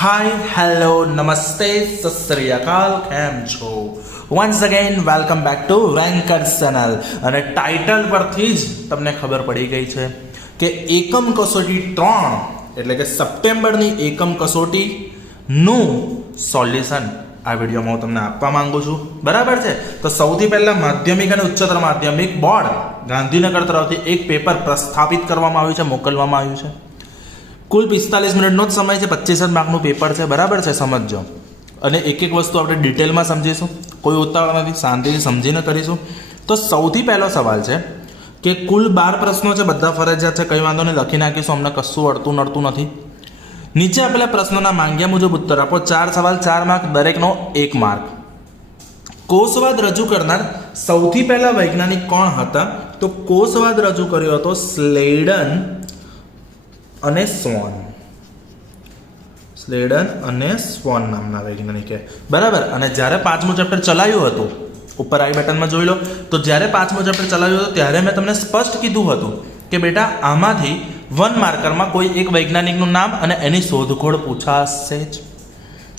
Hi hello નમસ્તે સત શ્રી અકાલ કેમ છો once again welcome back to Rankers channel અને ટાઇટલ પરથી જ તમને ખબર પડી ગઈ છે કે એકમ કસોટી 3 એટલે કે સપ્ટેમ્બરની એકમ કસોટીનું સોલ્યુશન આ વિડીયોમાં હું તમને આપવા માંગુ છું, બરાબર છે. તો સૌથી પહેલા માધ્યમિક અને ઉચ્ચતર માધ્યમિક બોર્ડ ગાંધીનગર તરફથી એક પેપર પ્રસ્થાપિત કરવામાં આવ્યું છે, મોકલવામાં આવ્યું છે. કુલ 45 મિનિટનો જ સમય છે, 25 માર્કનું પેપર છે, બરાબર છે, સમજજો. અને એક એક વસ્તુ આપણે ડિટેલમાં સમજીશું, કોઈ ઉતાવળ નથી, શાંતિથી સમજીને કરીશું. તો સૌથી પહેલો સવાલ છે કે કુલ 12 પ્રશ્નો છે, બધા ફરજિયાત છે, કંઈ વાંધો નહીં, લખી નાખીશું, અમને કશું નડતું નથી. નીચે આપેલા પ્રશ્નોના માંગ્યા મુજબ ઉત્તર આપો. 4 સવાલ 4 માર્ક, દરેકનો 1 માર્ક. કોષવાદ રજૂ કરનાર સૌથી પહેલા વૈજ્ઞાનિક કોણ હતા? તો કોષવાદ રજૂ કર્યો હતો સ્લેડન અને સ્વોન. સ્લેડન અને સ્વોન નામના વૈજ્ઞાનિકે, બરાબર. અને જ્યારે 5મું ચેપ્ટર ચલાવ્યું હતું, ઉપર આઈ બટનમાં જોઈ લો, તો જ્યારે 5મું ચેપ્ટર ચલાવ્યું હતું ત્યારે મેં તમને સ્પષ્ટ કીધું હતું કે બેટા આમાંથી 1 માર્કરમાં કોઈ એક વૈજ્ઞાનિકનું નામ અને એની શોધખોળ પૂછાશે જ.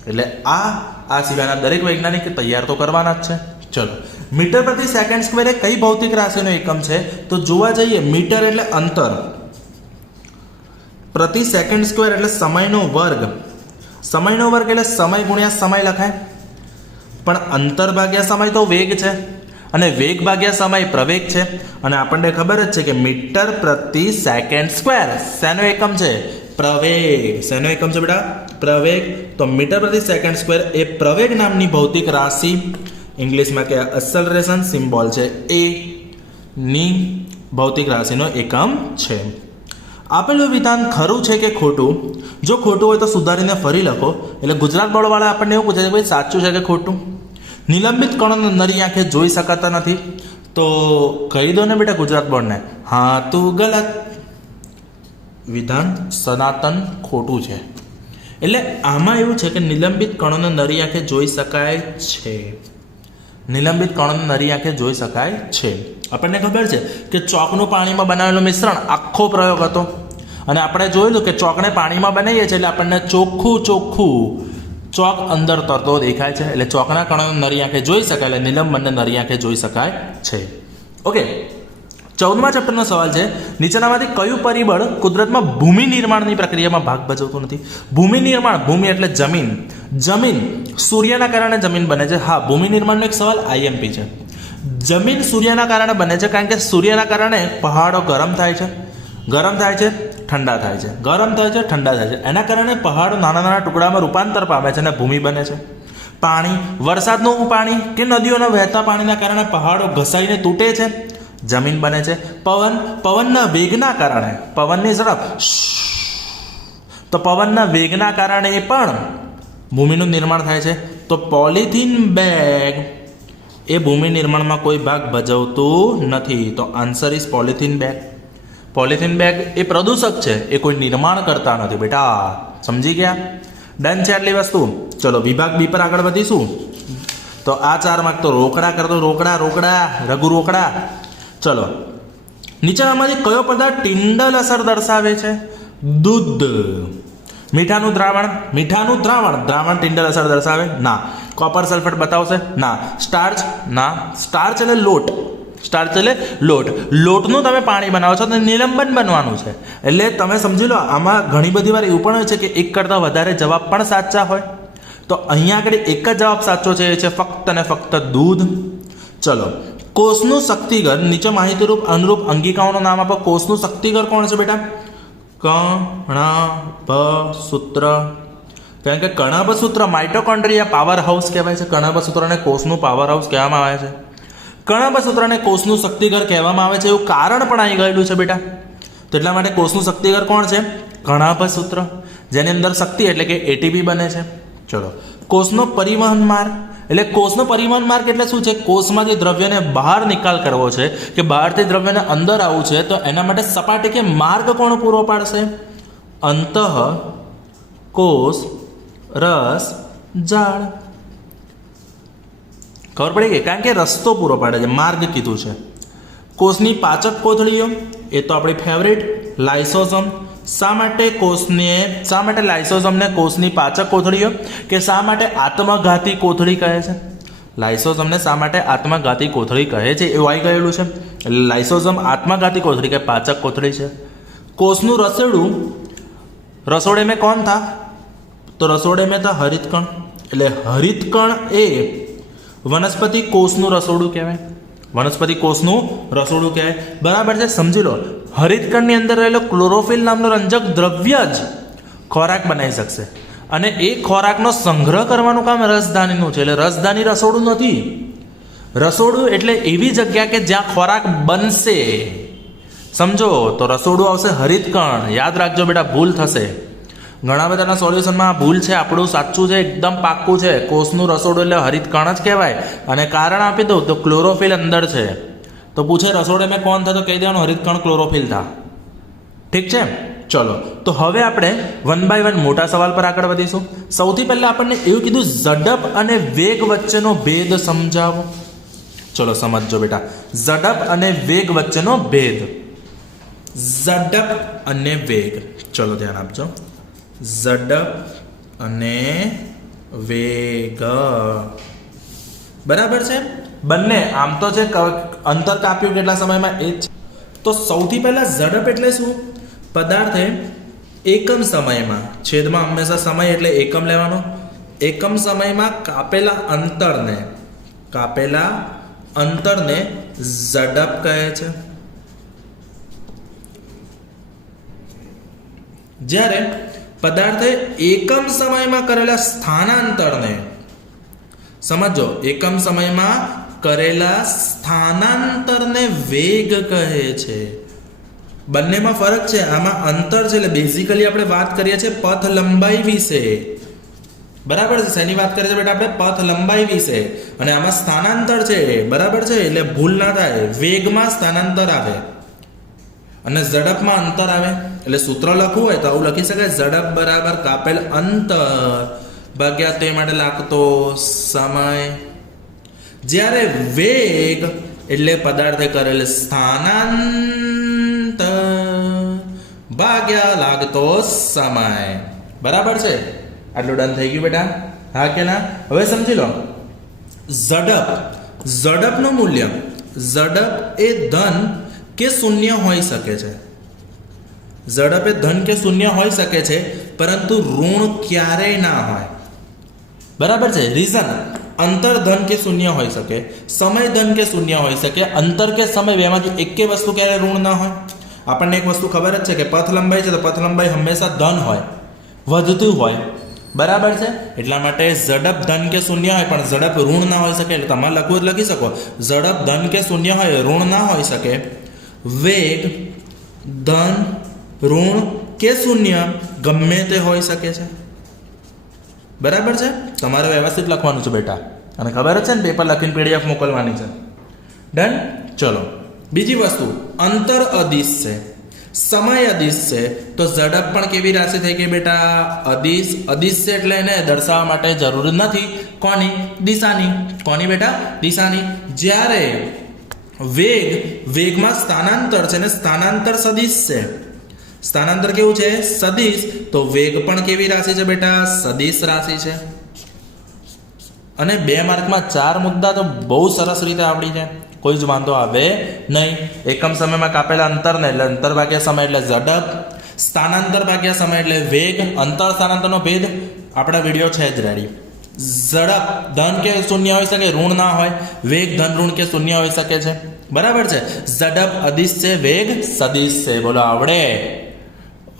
એટલે આ સિવાયના દરેક વૈજ્ઞાનિક તૈયાર તો કરવાના જ છે. ચલો, મીટર પ્રતિ સેકન્ડ સ્ક્વેર એ કઈ ભૌતિક રાશિનો એકમ છે? તો જોવા જઈએ, મીટર એટલે અંતર, પ્રતિ સેકન્ડ સ્ક્વેર એટલે સમયનો વર્ગ. સમયનો વર્ગ એટલે સમય ગુણ્યા સમય લખાય, પણ અંતર ભાગ્યા સમય તો વેગ છે, અને વેગ ભાગ્યા સમય પ્રવેગ છે. અને આપણને ખબર જ છે કે મીટર પ્રતિ સેકન્ડ સ્ક્વેર શેનો એકમ છે? પ્રવેગ. શેનો એકમ છે બેટા? પ્રવેગ. તો મીટર પ્રતિ સેકન્ડ સ્ક્વેર એ પ્રવેગ નામની ભૌતિક રાશિ, ઇંગ્લિશમાં કે એક્સલરેશન સિમ્બોલ છે, એ ની ભૌતિક રાશિનો એકમ છે. આપેલું વિધાન ખરું છે કે ખોટું? જો ખોટું હોય તો સુધારીને ફરી લખો. એટલે ગુજરાત બોર્ડવાળા આપણને એવું પૂછે છે કે ભાઈ સાચું છે કે ખોટું? નિલંબિત કણોને નરી આંખે જોઈ શકાતા નથી. તો કહી દો ને બેટા ગુજરાત બોર્ડને, હા તું ગલત. વિધાન સનાતન ખોટું છે. એટલે આમાં એવું છે કે નિલંબિત કણોને નરી આંખે જોઈ શકાય છે. નિલંબિત કણોને નરી આંખે જોઈ શકાય છે. આપણને ખબર છે કે ચોકનું પાણીમાં બનાવેલું મિશ્રણ આખો પ્રયોગ હતો, અને આપણે જોયેલું કે ચોકને પાણીમાં બનાવીએ છીએ એટલે આપણને ચોખ્ખું ચોક અંદર તરતો દેખાય છે. એટલે ચોકના કણોને નરી આંખે જોઈ શકાય, એટલે નિલંબનને નરી આંખે જોઈ શકાય છે. ઓકે, 14મા ચેપ્ટરનો સવાલ છે, નીચેનામાંથી કયું પરિબળ કુદરતમાં ભૂમિ નિર્માણની પ્રક્રિયામાં ભાગ ભજવતું નથી? ભૂમિ નિર્માણ, ભૂમિ એટલે જમીન. જમીન સૂર્યના કારણે જમીન બને છે. હા, ભૂમિ નિર્માણનો એક સવાલ આઈએમપી છે. જમીન સૂર્યના કારણે બને છે, કારણ કે સૂર્યના કારણે પહાડો ગરમ થાય છે, ઠંડા થાય છે, ગરમ થાય છે, ઠંડા થાય છે. એના કારણે પહાડો નાના નાના ટુકડામાં રૂપાંતર પામે છે અને ભૂમિ બને છે. પાણી, વરસાદનું પાણી કે નદીઓના વહેતા પાણીના કારણે પહાડો ઘસાઈને તૂટે છે, જમીન બને છે. પવનના વેગના કારણે, પવનની ઝડપ, તો પવનના વેગના કારણે પણ ભૂમિનું નિર્માણ થાય છે. તો પોલિથીન બેગ એ ભૂમિ નિર્માણમાં કોઈ ભાગ ભજવતું નથી. તો answer is polythene bag. Polythene bag એ પ્રદૂષક છે, એ કોઈ નિર્માણ કરતા નથી બેટા. સમજી ગયા? ડન છે આટલી વસ્તુ. ચલો વિભાગ બી પર આગળ વધીશું. તો આ 4 માર્ક તો રોકડા કરતો, રોકડા રઘુ રોકડા. ચલો, નીચેનામાંથી કયો પદાર્થ ટિન્ડલ અસર દર્શાવે છે? દૂધ. મીઠાનું દ્રાવણ ટિન્ડલ અસર દર્શાવે? ના. કોપર સલ્ફેટ બતાવશે? ના. સ્ટાર્ચ? ના. સ્ટાર્ચ એટલે લોટ. લોટનું તમે પાણી બનાવો છો તો નિલંબન બનવાનું છે. એટલે તમે સમજી લો, આમાં ઘણી બધી વાર એવું પણ હોય છે કે એક કરતાં વધારે જવાબ પણ સાચા હોય. તો અહીંયા આગળ એક જ જવાબ સાચો છે, એ છે ફક્ત ને ફક્ત દૂધ. ચલો, કોષનું શક્તિઘર, નીચે માહિતીરૂપ અનુરૂપ અંગિકાઓનું નામ આપો. કોષનું શક્તિઘર કોણ છે બેટા? કણાભસૂત્ર. કારણ કે કણાભસૂત્ર માઇટોકોન્ડ્રિયા પાવર હાઉસ કહેવાય છે. કણાભસૂત્રને કોષનું પાવર હાઉસ કહેવામાં આવે છે. કણાભસૂત્રને કોષનું શક્તિઘર કહેવામાં આવે છે, એવું કારણ પણ આવી ગયેલું છે બેટા. તો એટલા માટે કોષનું શક્તિઘર કોણ છે? કણાભસૂત્ર, જેની અંદર શક્તિ એટલે કે એટીપી બને છે. ચલો, કોષનો પરિવહન માર્ગ, એટલે કોષનો પરિવહન માર્ગ એટલે શું છે? કોષમાંથી દ્રવ્યને બહાર નિકાલ કરવો છે કે બહારથી દ્રવ્યને અંદર આવવું છે, તો એના માટે સપાટી કે માર્ગ કોણ પૂરો પાડશે? અંતઃ કોષ રસ જાળ. ખબર પડી ગઈ? કારણ કે રસ્તો પૂરો પાડે છે, માર્ગ કીધું છે. કોષની પાચક કોથળીઓ એ તો આપણી ફેવરેટ, લાઇસોસોમ. શા માટે લાઇસોસોમને કોષની પાચક કોથળીઓ કે શા માટે આત્મઘાતી કોથળી કહે છે? લાઇસોસોમને શા માટે આત્મઘાતી કોથળી કહે છે એવું આવી ગયેલું છે. એટલે લાઇસોસોમ આત્મઘાતી કોથળી કે પાચક કોથળી છે. કોષનું રસોડું, રસોડે में कौन था? तो रसोड़े में था हरितकण. એટલે હરિતકણ એ વનસ્પતિ કોષનું રસોડું કહેવાય. વનસ્પતિ કોષનું રસોડું કહેવાય. બરાબર છે, સમજી લો. હરિતકણની અંદર રહેલો ક્લોરોફિલ નામનો રંજક દ્રવ્ય જ ખોરાક બનાવી શકશે અને એ ખોરાકનો સંગ્રહ કરવાનું કામ રસધાનીનું છે. એટલે રસધાની રસોડું નથી. રસોડું એટલે એવી જગ્યા કે જ્યાં ખોરાક બનશે. સમજો તો રસોડું આવશે હરિતકણ. યાદ રાખજો બેટા, ભૂલ થશે. ઘણા બધાના સોલ્યુશનમાં ભૂલ છે, આપણું સાચું છે, એકદમ પાક્કું છે. કોષનું રસોડું એટલે હરિતકણ જ કહેવાય. અને કારણ આપી દઉં તો ક્લોરોફિલ અંદર છે. તો પૂછે રસોડે મેં કોણ થા, તો કહી દેવાનું હરિતકણ ક્લોરોફિલ થા. ઠીક છે, ચલો. તો હવે આપણે 1 by 1 મોટા સવાલ પર આગળ વધીશું. સૌથી પહેલા આપણને એવું કીધું ઝડપ અને વેગ વચ્ચેનો ભેદ સમજાવો. ચલો સમજજો બેટા, ઝડપ અને વેગ વચ્ચેનો ભેદ. ઝડપ અને વેગ, ચલો ધ્યાન આપજો. ઝડપ અને વેગ બરાબર છે. બંને આમ તો છે, અંતર કાપ્યું કેટલા સમયમાં એ જ. તો સૌથી પહેલા ઝડપ એટલે શું? પદાર્થે એકમ સમયમાં, છેદમાં હંમેશા સમય એટલે એકમ લેવાનો, એકમ સમયમાં કાપેલા અંતરને ઝડપ કહે છે. જ્યારે પદાર્થે એકમ સમયમાં કરેલા સ્થાનાંતરને, સમજો, એકમ સમયમાં કરેલા સ્થાનાંતરને વેગ કહે છે. બંનેમાં ફરક છે. આમાં અંતર છે એટલે બેઝિકલી આપણે વાત કરીએ છીએ પથ લંબાઈ વિશે. બરાબર છે, શેની વાત કરીએ છીએ બેટા આપણે? પથ લંબાઈ વિશે. અને આમાં સ્થાનાંતર છે. બરાબર છે, એટલે ભૂલ ના થાય. વેગમાં સ્થાનાંતર આવે અને ઝડપમાં અંતર આવે. એટલે સૂત્ર લખવું હોય તો આવું લખી શકાય, ઝડપ બરાબર કાપેલ અંતર ભાગ્યા તે માટે લાગતો સમય. જ્યારે વેગ એટલે પદાર્થે કરેલ સ્થાનાંતર ભાગ્યા લાગતો સમય. બરાબર છે, આટલું ડન થઈ ગયું બેટા? હા કે ના? હવે સમજી લો. ઝડપનું મૂલ્ય, ઝડપ એ ધન કે શૂન્ય હોઈ શકે છે. ઝડપ એ ધન કે શૂન્ય હોઈ શકે છે, પરંતુ ઋણ ક્યારેય ના હોય. બરાબર છે. રીઝન, અંતર ધન કે શૂન્ય હોઈ શકે, સમય ધન કે શૂન્ય હોઈ શકે. અંતર કે સમય બેમાંથી એકે વસ્તુ ક્યારે ઋણ ના હોય. આપણને એક વસ્તુ ખબર જ છે કે પથ લંબાઈ છે તો પથ લંબાઈ હંમેશા ધન હોય, વધતું હોય. બરાબર છે, એટલા માટે ઝડપ ધન કે શૂન્ય હોય પણ ઝડપ ઋણ ના હોઈ શકે. એટલે તમારે લખવું લખી શકો, ઝડપ ધન કે શૂન્ય હોય, ઋણ ના હોઈ શકે. વેગ ધન, ઋણ કે શૂન્ય ગમે તે હોઈ શકે છે. બરાબર છે, તમારે વ્યવસ્થિત લખવાનું છે બેટા. અને ખબર જ છે ને, પેપર લખીને PDF મોકલવાની છે. ડન. ચલો, બીજી વસ્તુ, અંતર અદિશ છે, સમય અદિશ છે. તો ઝડપ પણ કેવી રાશિ થઈ ગઈ બેટા? અદિશ. અદિશ છે એટલે એને દર્શાવવા માટે જરૂર નથી કોની? દિશાની. કોની બેટા? દિશાની. જ્યારે વેગમાં સ્થાનાંતર છે ને સ્થાનાંતર સદિશ છે. સ્થાનાંતર કેવું છે? સદિશ. તો વેગ પણ કેવી રાશિ છે બેટા? સદિશ રાશિ છે. અને 2 માર્કમાં 4 મુદ્દા તો બહુ સરસ રીતે આવડી જાય, કોઈ જ વાંધો આવે નહીં. એકમ સમયમાં કાપેલા અંતરને એટલે અંતર ભાગ્યા સમય એટલે ઝડપ, સ્થાનાંતર ભાગ્યા સમય એટલે વેગ. અંતર સ્થાનાંતરનો ભેદ આપણા વિડીયો છે જ રેડી. ઝડપ ધન કે શૂન્ય હોઈ શકે, ઋણ ના હોય. વેગ ધન ઋણ કે શૂન્ય હોઈ શકે છે. બરાબર છે. ઝડપ અદિશ છે, વેગ સદિશ છે. બોલો આવડે?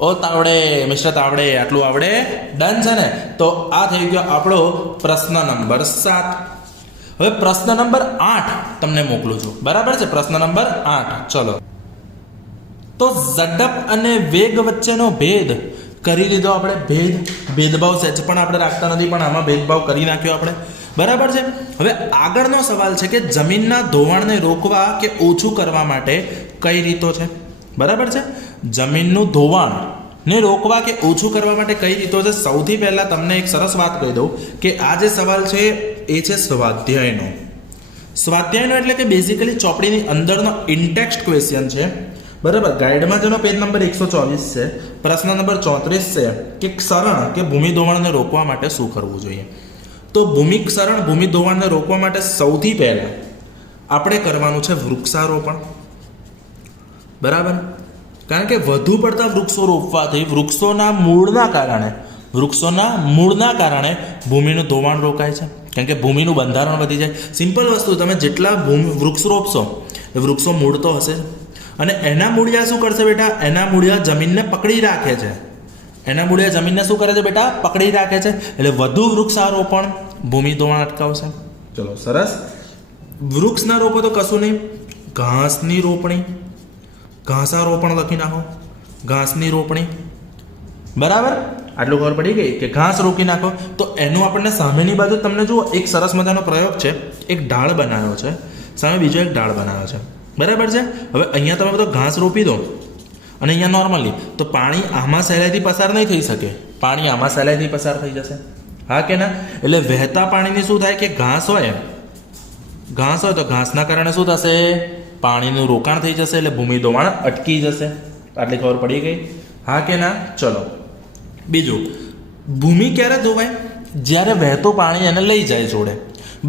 ઓ તાવડે, મિસ્ટર તાવડે, આટલું આવડે? ડન છે ને? તો આ થઈ ગયો આપણો પ્રશ્ન નંબર 7. હવે પ્રશ્ન નંબર 8 તમને મોકલું છું. બરાબર છે, પ્રશ્ન નંબર 8. ચલો, તો ઝડપ અને વેગ વચ્ચેનો ભેદ કરી લીધો આપણે. ભેદભાવ સેચ પણ આપણે રાખતા નથી, પણ આમાં ભેદભાવ કરી નાખ્યો આપણે. બરાબર છે. હવે આગળનો સવાલ છે કે જમીનના ધોવાણને રોકવા કે ઓછું કરવા માટે કઈ રીતો છે? બરાબર છે, જમીનનું ધોવાણ ને રોકવા કે ઓછું કરવા માટે કઈ રીતો છે? સૌથી પહેલા તમને એક સરસ વાત કહી દઉં કે આ જે સવાલ છે એ છે સ્વાધ્યાયનો એટલે કે બેઝિકલી ચોપડીની અંદરનો ઇનટેક્સ્ટ ક્વેશ્ચન છે. બરાબર. ગાઈડમાં જેનો પેજ નંબર 124 છે, પ્રશ્ન નંબર 34 છે કે ક્ષરણ કે ભૂમિ ધોવાણને રોકવા માટે શું કરવું જોઈએ. તો ભૂમિ ધોવાણને રોકવા માટે સૌથી પહેલા આપણે કરવાનું છે વૃક્ષારોપણ. બરાબર. કારણ કે વધુ પડતા વૃક્ષો રોપવાથી વૃક્ષોના મૂળના કારણે ભૂમિનું ધોવાણ રોકાય છે. કારણ કે ભૂમિનું બંધારણ વધી જાય. સિમ્પલ વસ્તુ, તમે જેટલા વૃક્ષ રોપશો એ વૃક્ષો મૂળ તો હશે અને એના મૂળિયા શું કરશે બેટા? એના મૂળિયા જમીનને પકડી રાખે છે. પકડી રાખે છે. એટલે વધુ વૃક્ષારોપણ ભૂમિ ધોવાણ અટકાવશે. ચલો સરસ. વૃક્ષ ના રોપો તો કશું નહીં. ઘાસની રોપણી, ઘાસારોપણ લખી નાખો. ઘાસની રોપણી. બરાબર. આટલું ખબર પડી ગઈ કે ઘાસ રોકી નાખો. તો એનું આપણને સામેની બાજુ તમને જુઓ એક સરસ મજાનો પ્રયોગ છે. એક ઢાળ બનાવ્યો છે, સામે બીજો એક ઢાળ બનાવ્યો છે. બરાબર છે. હવે અહીંયા તમે બધો ઘાસ રોપી દો અને અહીંયા નોર્મલી તો પાણી આમાં સહેલાઈથી પસાર નહીં થઈ શકે. પાણી આમાં સહેલાઈથી પસાર થઈ જશે. હા કે ના? એટલે વહેતા પાણીની શું થાય કે ઘાસ હોય તો ઘાસના કારણે શું થશે? પાણીનું રોકાણ થઈ જશે. એટલે ભૂમિ ધોવાણ અટકી જશે. આટલી ખબર પડી ગઈ. હા કે ના? ચલો બીજું, ભૂમિ ક્યારે ધોવાય? જ્યારે વહેતું પાણી એને લઈ જાય જોડે.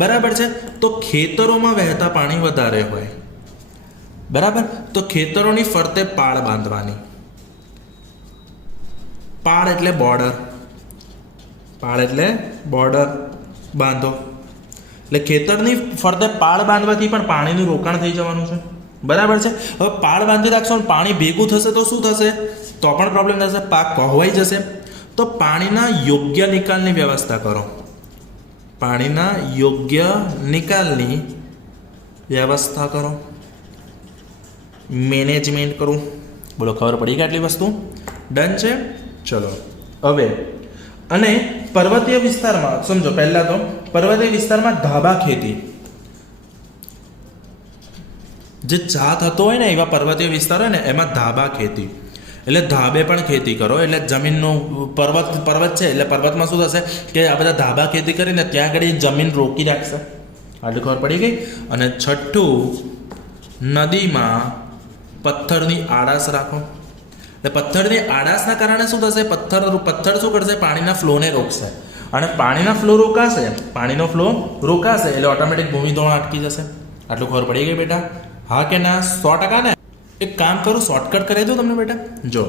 બરાબર છે. તો ખેતરોમાં વહેતા પાણી વધારે હોય. બરાબર. તો ખેતરોની ફરતે પાળ બાંધવાની. પાળ એટલે બોર્ડર બાંધો. એટલે ખેતરની ફરતે પાળ બાંધવાથી પણ પાણીનું રોકાણ થઈ જવાનું છે. બરાબર છે. હવે પાળ બાંધી રાખશો ને પાણી ભેગું થશે તો શું થશે? તો પણ પ્રોબ્લેમ થશે. પાક કોહવાઈ જશે. તો પાણીના યોગ્ય નિકાલની વ્યવસ્થા કરો. મેનેજમેન્ટ કરું. બોલો, ખબર પડી કે આટલી વસ્તુ ડન છે? ચલો હવે, અને પર્વતીય વિસ્તારમાં સમજો. પહેલા તો પર્વતીય વિસ્તારમાં ધાબા ખેતી, જે ચા થતો હોય ને એવા પર્વતીય વિસ્તાર હોય ને એમાં ધાબા ખેતી. એટલે ધાબે પણ ખેતી કરો. એટલે જમીનનું પર્વત છે એટલે પર્વતમાં શું થશે કે આ બધા ધાબા ખેતી કરીને ત્યાં આગળ જમીન રોકી રાખશે. આટલી ખબર પડી ગઈ. અને છઠ્ઠું, નદીમાં પથ્થરની આડાશ રાખો. એટલે પથ્થરની આડાશના કારણે શું થશે? પથ્થર શું કરશે? પાણીના ફ્લોને રોકશે. અને પાણીનો ફ્લો રોકાશે એટલે ઓટોમેટિક ભૂમિ ધોવાણ અટકી જશે. આટલું ખબર પડી ગઈ બેટા? હા કે ના? 100% ને? એક કામ કરું, શોર્ટકટ કરી દઉં તમને બેટા. જો,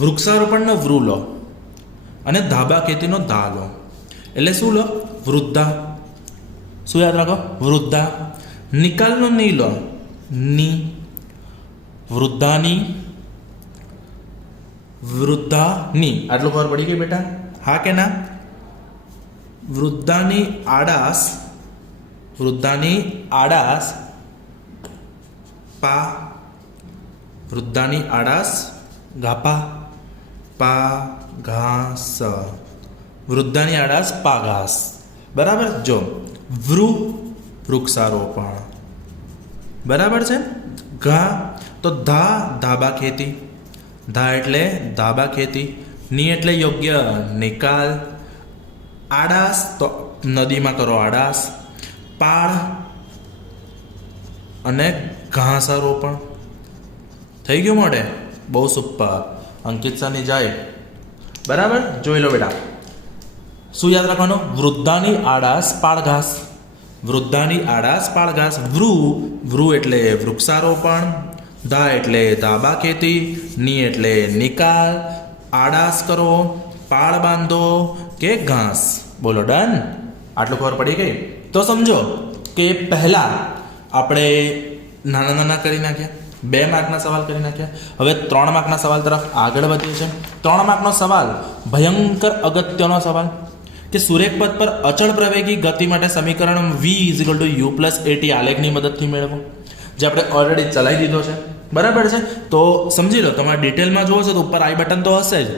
વૃક્ષારોપણનો વૃ લો અને ધાબા ખેતીનો ધા લો. એટલે શું લો? વૃદ્ધા. શું યાદ રાખો? વૃદ્ધા. નિકાલનો ની લો, ની. વૃદ્ધાની. આટલું ખબર પડી ગઈ બેટા? હા કે ના? વૃદ્ધાની આડાસ પા. વૃદ્ધાની આડાસ ગાપા પા ઘાસ. વૃદ્ધાની આડાસ પા ઘાસ. બરાબર. જો, વૃક્ષારોપણ. બરાબર છે. ઘા તો ધાબા ખેતી. ધા એટલે ધાબા ખેતી. ની એટલે યોગ્ય નિકાલ. આડાસ તો નદીમાં કરો આડાસ. પાળ અને ઘાસારોપણ. થઈ ગયું મોઢે? બહુ સુપર. અંકિત સરની જાય. બરાબર. જોઈ લો બેટા. શું યાદ રાખવાનું? વૃદ્ધાની આડાસ પાળ ઘાસ. વૃ એટલે વૃક્ષારોપણ. ધા એટલે ધાબા ખેતી. ની એટલે નિકાલ. આડાસ કરો, પાળ બાંધો કે ઘાસ. બોલો ડન? આટલું ખબર પડી ગઈ? તો સમજો કે પહેલા આપણે નાના કરી નાખ્યા, 2 માર્કના સવાલ કરી નાખ્યા. હવે 3 માર્કના સવાલ તરફ આગળ વધીએ છીએ. 3 માર્કનો સવાલ ભયંકર અગત્યનો સવાલ કે સુરેખપથ પર અચળ પ્રવેગી ગતિ માટે સમીકરણ v u + at આલેખની મદદથી મેળવો. જે આપણે ઓલરેડી ચલાવી દીધો છે. બરાબર છે. તો સમજી લો. તમારે ડિટેલમાં જોવો છે તો ઉપર આઈ બટન તો હશે જ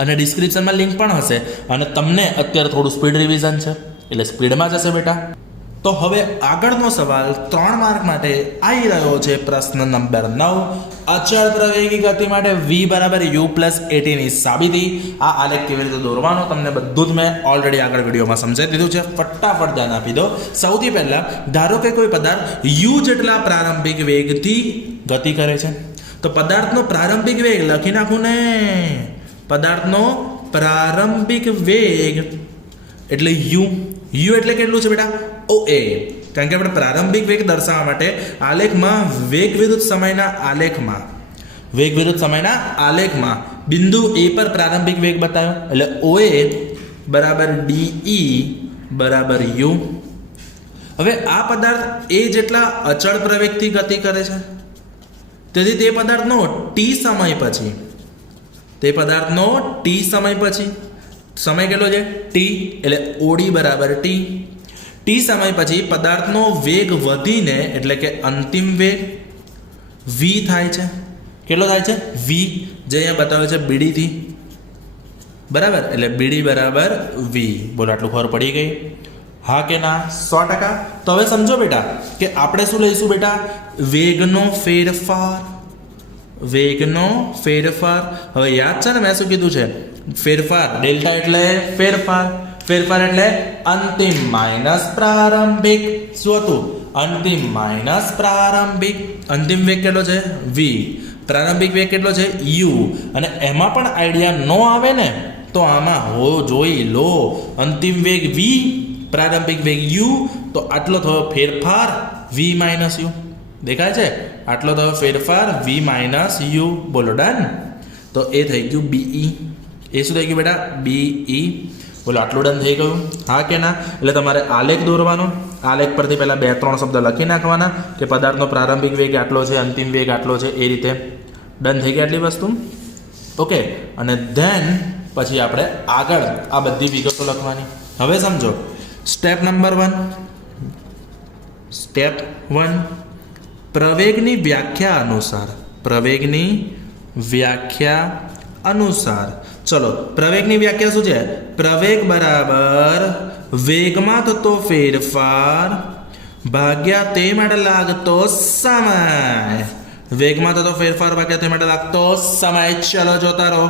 અને ડિસ્ક્રિપ્શનમાં લિંક પણ હશે. અને તમને અત્યારે થોડું સ્પીડ રિવિઝન છે એટલે સ્પીડમાં જશે બેટા. તો હવે આગળનો સવાલ 3 માર્ક માટે આવી રહ્યો છે. પ્રશ્ન નંબર 9, અચળ પ્રવેગી ગતિ માટે v u + at ની સાબિતી. આ આલેખ કેવી રીતે દોરવાનો તમને બધું જ મેં ઓલરેડી આગળ વિડીયોમાં સમજાવી દીધું છે. ફટાફટ ધ્યાન આપી દો. સૌથી પહેલા ધારો કે કોઈ પદાર્થ u જેટલા પ્રારંભિક વેગથી ગતિ કરે છે. તો પદાર્થનો પ્રારંભિક વેગ લખી નાખું ને, પદાર્થનો પ્રારંભિક વેગ એટલે યુ. યુ એટલે કેટલું છે બેટા? OA. કારણ કે આપણે પ્રારંભિક વેગ દર્શાવવા માટે આલેખમાં વેગ વિરુદ્ધ સમયના આલેખમાં બિંદુ A પર પ્રારંભિક વેગ બતાવ્યો એટલે OA બરાબર DE બરાબર U. હવે આ પદાર્થ A જેટલા અચળ પ્રવેગથી ગતિ કરે છે, તેથી તે પદાર્થનો T સમય પછી સમય કેટલો છે? T એટલે OD બરાબર T. T સમય પછી પદાર્થનો વેગ વધીને એટલે કે અંતિમ વેગ V થાય છે. કેટલો થાય છે? V, જે અહીંયા બતાવે છે BD થી, બરાબર? એટલે BD બરાબર V. બોલો, આટલું ખબર પડી ગઈ? હા કે ના? 100%. તો હવે સમજો બેટા કે આપણે શું લઈશું બેટા? વેગનો ફેરફાર. હવે યાદ છે ને મેં શું કીધું છે? ફેરફાર, ડેલ્ટા એટલે ફેરફાર એટલે અંતિમ માઇનસ પ્રારંભિક. શું હતું? અંતિમ માઇનસ પ્રારંભિક. અંતિમ વેગ કેટલો છે? V. પ્રારંભિક વેગ કેટલો છે? U. અને એમાં પણ આઈડિયા નો આવે ને તો આમાં જોઈ લો, અંતિમ વેગ V, પ્રારંભિક વેગ U, તો આટલો થયો ફેરફાર V માઇનસ U. દેખાય છે? આટલો થયો ફેરફાર V માઇનસ U. બોલો, ડન. તો એ થઈ ગયું BE. એ શું થઈ ગયું બેટા? BE. બોલો, આટલું ડન થઈ ગયું? હા કે ના? એટલે તમારે આલેખ દોરવાનો. આલેખ પરથી પહેલાં 2-3 શબ્દ લખી નાખવાના કે પદાર્થનો પ્રારંભિક વેગ આટલો છે, અંતિમ વેગ આટલો છે, એ રીતે. ડન થઈ ગઈ આટલી વસ્તુ? ઓકે. અને ધેન પછી આપણે આગળ આ બધી વિગતો લખવાની. હવે સમજો, સ્ટેપ નંબર 1. પ્રવેગની વ્યાખ્યા અનુસાર ચલો, પ્રવેગની વ્યાખ્યા શું છે? પ્રવેગ બરાબર વેગમાં થતો ફેરફાર ભાગ્યા તે માટે લાગતો સમય. વેગમાં થતો ફેરફાર ભાગ્યા તે માટે લાગતો સમય. ચલો, જોતા રહો.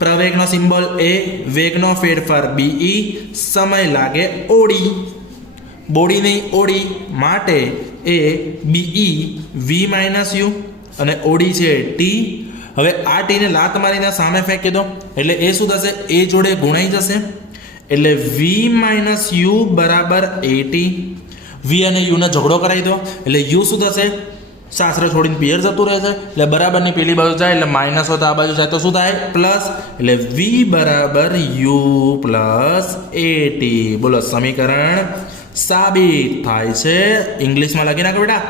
પ્રવેગનો સિમ્બોલ A, વેગનો ફેરફાર BE, સમય લાગે OD. બોડી નહીં OD, માટે એ BE V માઇનસ U અને OD છે T. હવે આ ટીને લાત મારીને સામે ફેંકી દો એટલે એ શું થશે? એ જોડે ગુણાઈ જશે એટલે V માઇનસ U બરાબર AT. V અને U ને ઝઘડો કરાવી દો એટલે U શું થશે? સાસરે છોડીને પિયર જતું રહેશે એટલે બરાબરની પેલી બાજુ જાય એટલે માઇનસ હોય તો આ બાજુ જાય તો શું થાય? પ્લસ. એટલે V બરાબર U પ્લસ AT. બોલો, સમીકરણ સાબિત થાય છે. ઇંગ્લિશમાં લખી નાખો બેટા,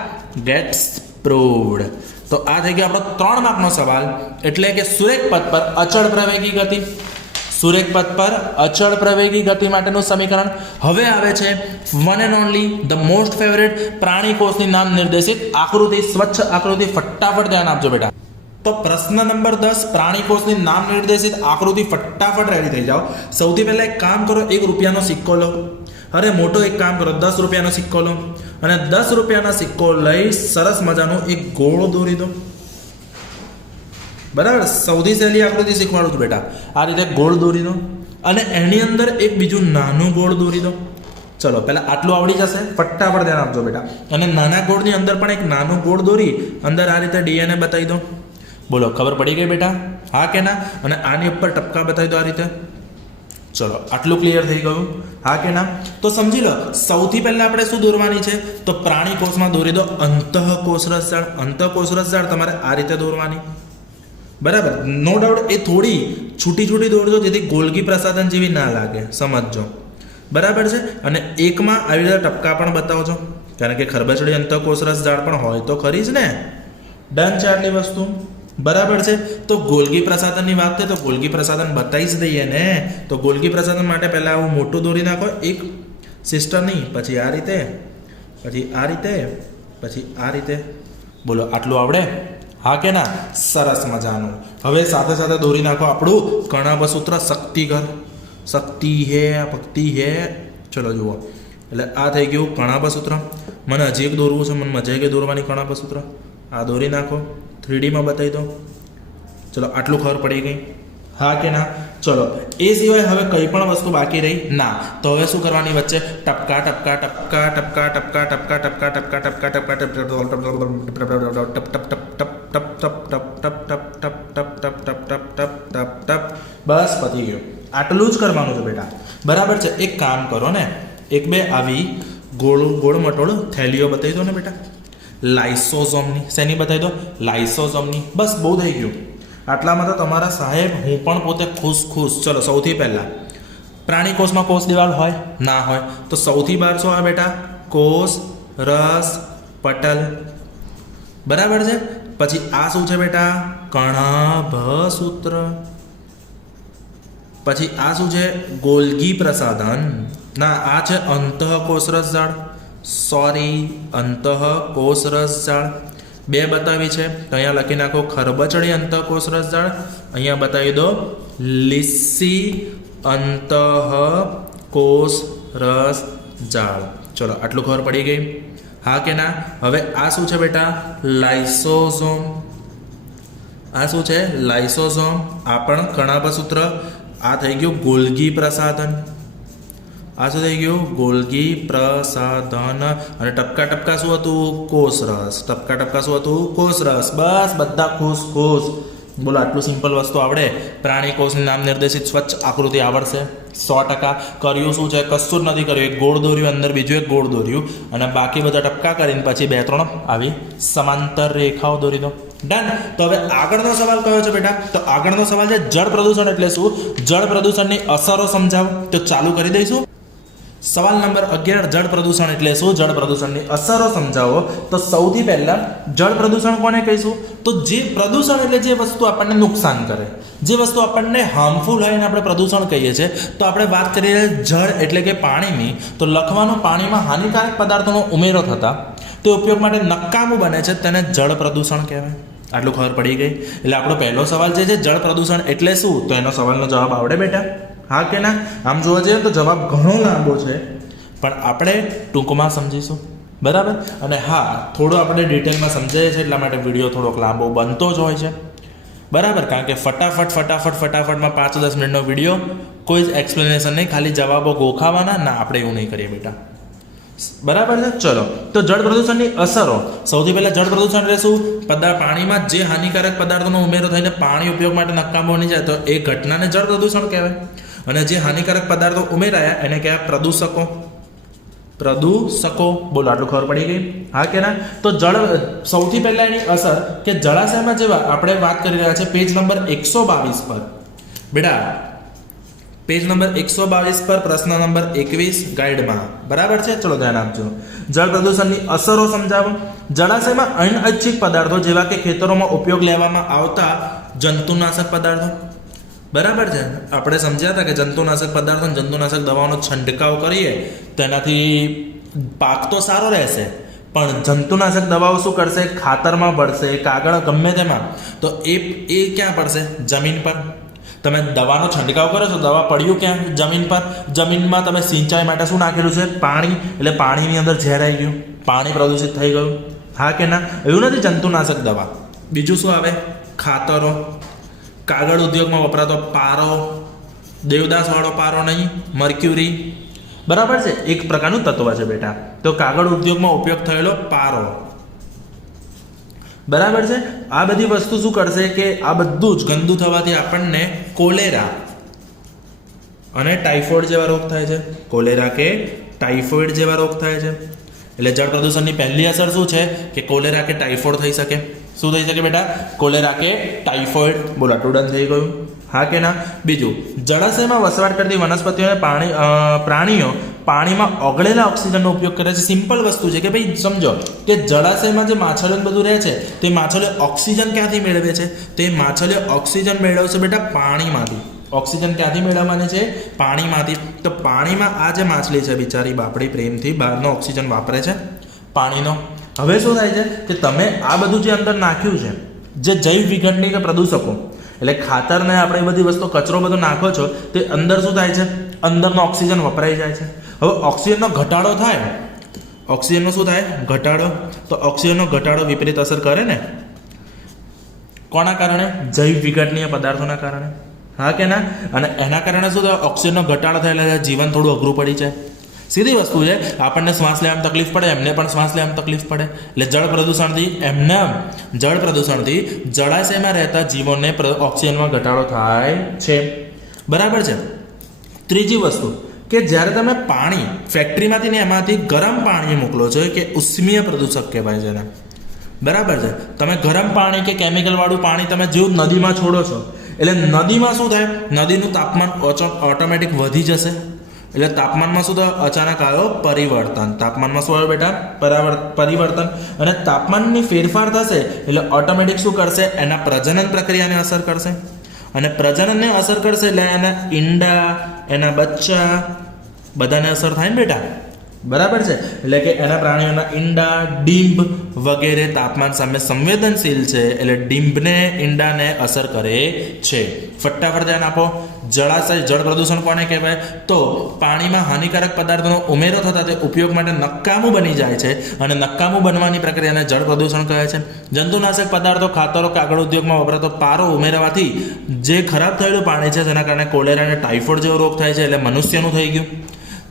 ગેટ્સ પ્રૂવડ. તો આ થઈ ગયો આપણો 3 માર્કનો સવાલ, એટલે કે સુરેખ પથ પર અચળ પ્રવેગી ગતિ માટેનું સમીકરણ. હવે આવે છે one and only the most favourite પ્રાણી કોષની નામ નિર્દેશિત આકૃતિ. સ્વચ્છ આકૃતિ, ફટાફટ ધ્યાન આપજો બેટા. તો પ્રશ્ન નંબર 10, પ્રાણી કોષની નામ નિર્દેશિત આકૃતિ. ફટાફટ રેડી થઈ જાઓ. સૌથી પહેલા એક કામ કરો, 1 રૂપિયાનો સિક્કો લો. અરે મોટો એક કામ કરો, 10 રૂપિયાનો સિક્કો લો અને 10 રૂપિયાનો સિક્કો લઈ સરસ મજાનો એક ગોળ દોરી દો. બરાબર? સૌથી સહેલી આકૃતિ શીખવાડું છું બેટા. આ રીતે ગોળ દોરી દો અને એની અંદર એક બીજું નાનું ગોળ દોરી દો. ચલો, પહેલા આટલું આવડી જશે. ફટાફટ ધ્યાન આપજો બેટા. અને નાના ગોળની અંદર પણ એક નાનું ગોળ દોરી અંદર આ રીતે DNA બતાવી દો. બોલો, ખબર પડી ગઈ બેટા? હા કે ના? અને આની ઉપર ટપકા બતાવી દો આ રીતે. ચલો, આટલું ક્લિયર થઈ ગયું? હા કે ના? તો સમજી લો, સૌથી પહેલા આપણે શું દોરવાની છે? તો પ્રાણી કોષમાં દોરી દો અંતઃકોષરસજાળ. અંતઃકોષરસજાળ તમારે આ રીતે દોરવાની. બરાબર? નો ડાઉટ એ થોડી છૂટી દોરજો જેથી ગોલ્ગી પ્રસાધન જેવી ના લાગે. સમજજો. બરાબર છે? અને એકમાં આવી રીતે ટપકા પણ બતાવજો, કારણ કે ખરબચડી અંતઃકોષરસજાળ પણ હોય તો ખરી જ ને. ડન છે આટલી વસ્તુ? બરાબર છે? તો ગોલ્ગી પ્રસાધનની વાત થાય તો ગોલ્ગી પ્રસાધન બતાવી જ દઈએ ને. તો ગોલ્ગી પ્રસાધન માટે પહેલાં આવું મોટું દોરી નાખો, એક સિસ્ટર નહીં, પછી આ રીતે, પછી આ રીતે, પછી આ રીતે. બોલો, આટલું આવડે? હા કે ના? સરસ મજાનું. હવે સાથે સાથે દોરી નાખો આપણું કણાભસૂત્ર શક્તિઘર. શક્તિ હે, ભક્તિ હે. ચલો જુઓ, એટલે આ થઈ ગયું કણાભસૂત્ર. મને હજી એક દોરવું છે, મને મજા આવી ગઈ દોરવાની કણાભસૂત્ર. આ દોરી નાખો, 3D માં બતાવી દો. ચલો, આટલું ખબર પડી ગઈ? હા કે ના? ચલો, એ સિવાય હવે કઈ પણ વસ્તુ બાકી રહી ના. તો હવે શું કરવાની વચ્ચે ટપકા ટપકા ટપકા ટપકા ટપકા ટપકા ટપકા ટપકા ટપકા ટપકા ટપ બસ પતી ગયું. આટલું જ કરવાનું છે બેટા. બરાબર છે? એક કામ કરો ને, એક બે આવી ગોળ ગોળ મટોળ થેલીઓ બતાવી દો ને બેટા. લાઇસોઝોમની. શેની બતાવી દો? લાઇસોઝોમની. બસ બહુ થઈ ગયું. આટલામાં તો તમારા સાહેબ હું પણ પોતે ખુશ. ચલો, સૌથી પહેલા પ્રાણી કોષમાં કોષ દિવાલ હોય ના હોય? તો સૌથી બહાર શું આવે બેટા? કોષ રસ પટલ. બરાબર છે? પછી આ શું છે બેટા? કણાભસૂત્ર. પછી આ શું છે? ગોલ્ગી પ્રસાધન. ના, આ છે અંતઃકોષરસ જાળ. સોરી, અંતઃકોષરસ જાળ. બે બતાવી છે તો અહીંયા લખી નાખો ખરબચડી અંતઃકોષરસ જાળ. અહીંયા બતાવી દો લીસી અંતઃકોષરસ જાળ. ચલો, આટલું ખબર પડી ગઈ? હા કે ના? હવે આ શું છે બેટા? લાઇસોઝોમ. આ શું છે? લાઇસોઝોમ. આ પણ કણાભસૂત્ર. આ થઈ ગયું ગોલ્ગી પ્રસાધન. આ શું થઈ ગયું? ગોલ્ગી પ્રસાધન. અને ટપકા ટપકા શું હતું? કોષરસ. ટપકા ટપકા શું હતું? કોષરસ. બસ બધા ખુશ. બોલો, આટલું સિમ્પલ વસ્તુ આવડે? પ્રાણી કોષનું નામ નિર્દેશિત સ્વચ્છ આકૃતિ આવડશે 100%. કર્યું શું છે? કશું જ નથી કર્યું. એક ગોળ દોર્યું, અંદર બીજું એક ગોળ દોર્યું, અને બાકી બધા ટપકા કરીને પછી 2-3 આવી સમાંતર રેખાઓ દોરી દો. ડન. તો હવે આગળનો સવાલ કયો છે બેટા? તો આગળનો સવાલ છે જળ પ્રદૂષણ એટલે શું? જળ પ્રદૂષણની અસરો સમજાવો. તો ચાલુ કરી દઈશું. સવાલ નંબર 11, જળ પ્રદૂષણ એટલે શું? જળ પ્રદૂષણની અસરો સમજાવો. તો સૌથી પહેલા જળ પ્રદૂષણ કોને કહીશું? તો જે પ્રદૂષણ એટલે જે વસ્તુ આપણને નુકસાન કરે, જે વસ્તુ આપણને હાર્મફુલ હોય એને આપણે પ્રદૂષણ કહીએ છીએ. તો આપણે વાત કરીએ જળ એટલે કે પાણીની, તો લખવાનું પાણીમાં હાનિકારક પદાર્થોનો ઉમેરો થતા તે ઉપયોગ માટે નકામું બને છે, તેને જળ પ્રદૂષણ કહેવાય. આટલું ખબર પડી ગઈ? એટલે આપણો પહેલો સવાલ જે છે જળ પ્રદૂષણ એટલે શું, તો એનો સવાલનો જવાબ આવડે બેટા? હા કે ના? આમ જોવા જઈએ તો જવાબ ઘણો લાંબો છે, પણ આપણે ટૂંકમાં સમજીશું. બરાબર? અને હા, થોડું આપણે ડિટેલમાં સમજાવીએ છીએ એટલા માટે વિડીયો થોડોક લાંબો બનતો જ હોય છે. બરાબર? કારણ કે ફટાફટમાં 5-10 મિનિટનો વિડીયો, કોઈ જ એક્સપ્લેનેશન નહીં, ખાલી જવાબો ગોખાવાના. ના, આપણે એવું નહીં કરીએ બેટા. બરાબર છે? ચલો, તો જળ પ્રદૂષણની અસરો. સૌથી પહેલા જળ પ્રદૂષણ એટલે શું? પાણીમાં જે હાનિકારક પદાર્થોનો ઉમેરો થઈને પાણી ઉપયોગ માટે નકામું બની જાય તો એ ઘટનાને જળ પ્રદૂષણ કહેવાય. અને જે હાનિકારક પદાર્થો ઉમેરાયા એને કહેવાય પ્રદૂષકો. બોલો, આટલું ખબર પડી ગઈ? હા કે ના? તો જળ સૌથી પહેલા એની અસર કે જળાશયમાં જેવા આપણે વાત કરી રહ્યા છે પેજ નંબર 122 પર બેટા. પેજ નંબર 122 પર પ્રશ્ન નંબર 21 ગાઈડમાં. બરાબર છે? ચલો ધ્યાન આપજો. જળ પ્રદૂષણની અસરો સમજાવો. જળાશયમાં અનૈચ્છિક પદાર્થો જેવા કે ખેતરોમાં ઉપયોગ લેવામાં આવતા જંતુનાશક પદાર્થો. બરાબર છે? આપણે સમજ્યા હતા કે જંતુનાશક પદાર્થો, જંતુનાશક દવાઓનો છંટકાવ કરીએ તો એનાથી પાક તો સારો રહેશે, પણ જંતુનાશક દવાઓ શું કરશે? ખાતરમાં ભળશે, કાગળ ગમે તેમાં. તો એ ક્યાં પડશે? જમીન પર. તમે દવાનો છંટકાવ કરો છો, દવા પડ્યું ક્યાં? જમીન પર. જમીનમાં તમે સિંચાઈ માટે શું નાખેલું છે? પાણી. એટલે પાણીની અંદર ઝેર આવી ગયું, પાણી પ્રદૂષિત થઈ ગયું. હા કે ના? એવું નથી જંતુનાશક દવા. બીજું શું આવે? ખાતરો. કાગળ ઉદ્યોગમાં વપરાતો પારો, દેવદાસવાળો પારો નહીં, મર્ક્યુરી. બરાબર છે? એક પ્રકારનું તત્વ છે બેટા. તો કાગળ ઉદ્યોગમાં ઉપયોગ થયેલો પારો. બરાબર છે? આ બધી વસ્તુ શું કરશે કે આ બધું જ ગંદુ થવાથી આપણને કોલેરા અને ટાઇફોઇડ જેવા રોગ થાય છે. કોલેરા કે ટાઇફોઇડ જેવા રોગ થાય છે. એટલે જળ પ્રદૂષણની પહેલી અસર શું છે કે કોલેરા કે ટાઇફોઇડ થઈ શકે. શું થઈ શકે બેટા? કોલેરા કે ટાઇફોઇડ. બોલો, આટલું થઈ ગયું? હા કે ના? બીજું, જળાશયમાં વસવાટ કરતી વનસ્પતિઓ અને પ્રાણીઓ પાણીમાં ઓગળેલા ઓક્સિજનનો ઉપયોગ કરે છે. સિમ્પલ વસ્તુ છે કે ભાઈ સમજો કે જળાશયમાં જે માછલીઓ બધું રહે છે તે માછલીઓ ઓક્સિજન ક્યાંથી મેળવે છે? તે માછલીઓ ઓક્સિજન મેળવશે બેટા પાણીમાંથી. ઓક્સિજન ક્યાંથી મેળવવાની છે? પાણીમાંથી. તો પાણીમાં આ જે માછલી છે બિચારી બાપડી પ્રેમથી બહારનો ઓક્સિજન વાપરે છે પાણીનો. હવે શું થાય છે કે તમે આ બધું જે અંદર નાખ્યું છે, જે જૈવ વિઘટની કે પ્રદૂષકો, એટલે ખાતરને આપણે એ બધી વસ્તુ કચરો બધો નાખો છો, તે અંદર શું થાય છે? અંદરનો ઓક્સિજન વપરાઈ જાય છે. હવે ઓક્સિજનનો ઘટાડો થાય, ઓક્સિજનનો શું થાય? ઘટાડો. તો ઓક્સિજનનો ઘટાડો વિપરીત અસર કરે ને. કોના કારણે? જૈવ વિઘટનીય પદાર્થોના કારણે. હા કે ના? અને એના કારણે શું થાય? ઓક્સિજનનો ઘટાડો થાય એટલે જીવન થોડું અઘરું પડી જાય. સીધી વસ્તુ છે. આપણને શ્વાસ લેવામાં તકલીફ પડે, એમને પણ શ્વાસ લેવામાં તકલીફ પડે. એટલે જળ પ્રદૂષણથી જળાશયમાં રહેતા જીવોને ઓક્સિજનમાં ઘટાડો થાય છે. બરાબર છે. ત્રીજી વસ્તુ કે જ્યારે તમે પાણી ફેક્ટરીમાંથી ને એમાંથી ગરમ પાણી મોકલો છો કે ઉષ્મીય પ્રદૂષક કહેવાય છે એને. બરાબર છે. તમે ગરમ પાણી કે કેમિકલ વાળું પાણી તમે જેવું નદીમાં છોડો છો એટલે નદીમાં શું થાય? નદીનું તાપમાન ઓટોમેટિક વધી જશે. એટલે તાપમાનમાં શું થાય? અચાનક આવ્યો પરિવર્તન. તાપમાનમાં શું આવ્યો બેટા? પરિવર્તન. અને તાપમાનની ફેરફાર થશે એટલે ઓટોમેટિક શું કરશે? એના પ્રજનન પ્રક્રિયાને અસર કરશે. અને પ્રજનનને અસર કરશે એટલે એના ઈંડા, એના બચ્ચા બધાને અસર થાય ને બેટા. બરાબર છે. એટલે કે એના પ્રાણીઓના ઈંડા, ડીંબ વગેરે તાપમાન સામે સંવેદનશીલ છે. એટલે ડીંબને, ઈંડાને અસર કરે છે. ફટાફટ ધ્યાન આપો. જળ પ્રદૂષણ કોને કહેવાય? તો પાણીમાં હાનિકારક પદાર્થોનો ઉમેરો થતા તે ઉપયોગ માટે નકામું બની જાય છે અને નકામું બનવાની પ્રક્રિયાને જળ પ્રદૂષણ કહે છે. જંતુનાશક પદાર્થો, ખાતરો, કાગળ ઉદ્યોગમાં વપરાતો પારો ઉમેરવાથી જે ખરાબ થયેલું પાણી છે જેના કારણે કોલેરા અને ટાઇફોઇડ જેવો રોગ થાય છે એટલે મનુષ્યનું થઈ ગયું.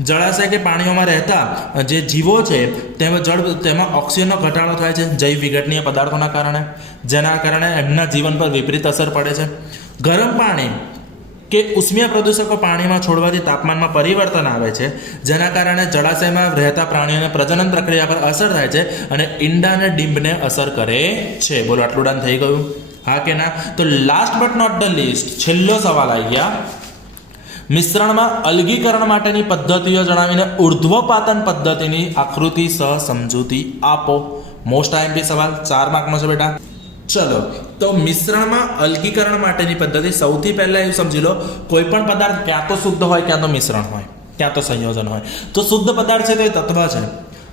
જળાશય કે પાણીઓમાં રહેતા જે જીવો છે તેમાં ઓક્સિજનનો ઘટાડો થાય છે જૈવ વિઘટનીય પદાર્થોના કારણે, જેના કારણે એમના જીવન પર વિપરીત અસર પડે છે. ગરમ પાણી કે ઉષ્મીય પ્રદૂષકો પાણીમાં છોડવાથી તાપમાનમાં પરિવર્તન આવે છે જેના કારણે જળાશયમાં રહેતા પ્રાણીઓને પ્રજનન પ્રક્રિયા પર અસર થાય છે અને ઈંડા અને ડીંબને અસર કરે છે. બોલો, આટલું ડન થઈ ગયું? હા કે ના? તો last but not the least, છેલ્લો સવાલ આવી ગયા. મિશ્રણમાં અલગીકરણ માટેની પદ્ધતિઓ જણાવીને ઉર્ધ્વપાતન પદ્ધતિની આકૃતિ સહ સમજૂતી આપો. મોસ્ટ આઈએમપી સવાલ, 4 માર્કનો છે બેટા. ચલો, તો મિશ્રણમાં અલગીકરણ માટેની પદ્ધતિ સૌથી પહેલા એવું સમજી લો, કોઈ પણ પદાર્થ ક્યાં તો શુદ્ધ હોય, ક્યાં તો મિશ્રણ હોય, ક્યાં તો સંયોજન હોય. તો શુદ્ધ પદાર્થ છે તો એ તત્વ છે.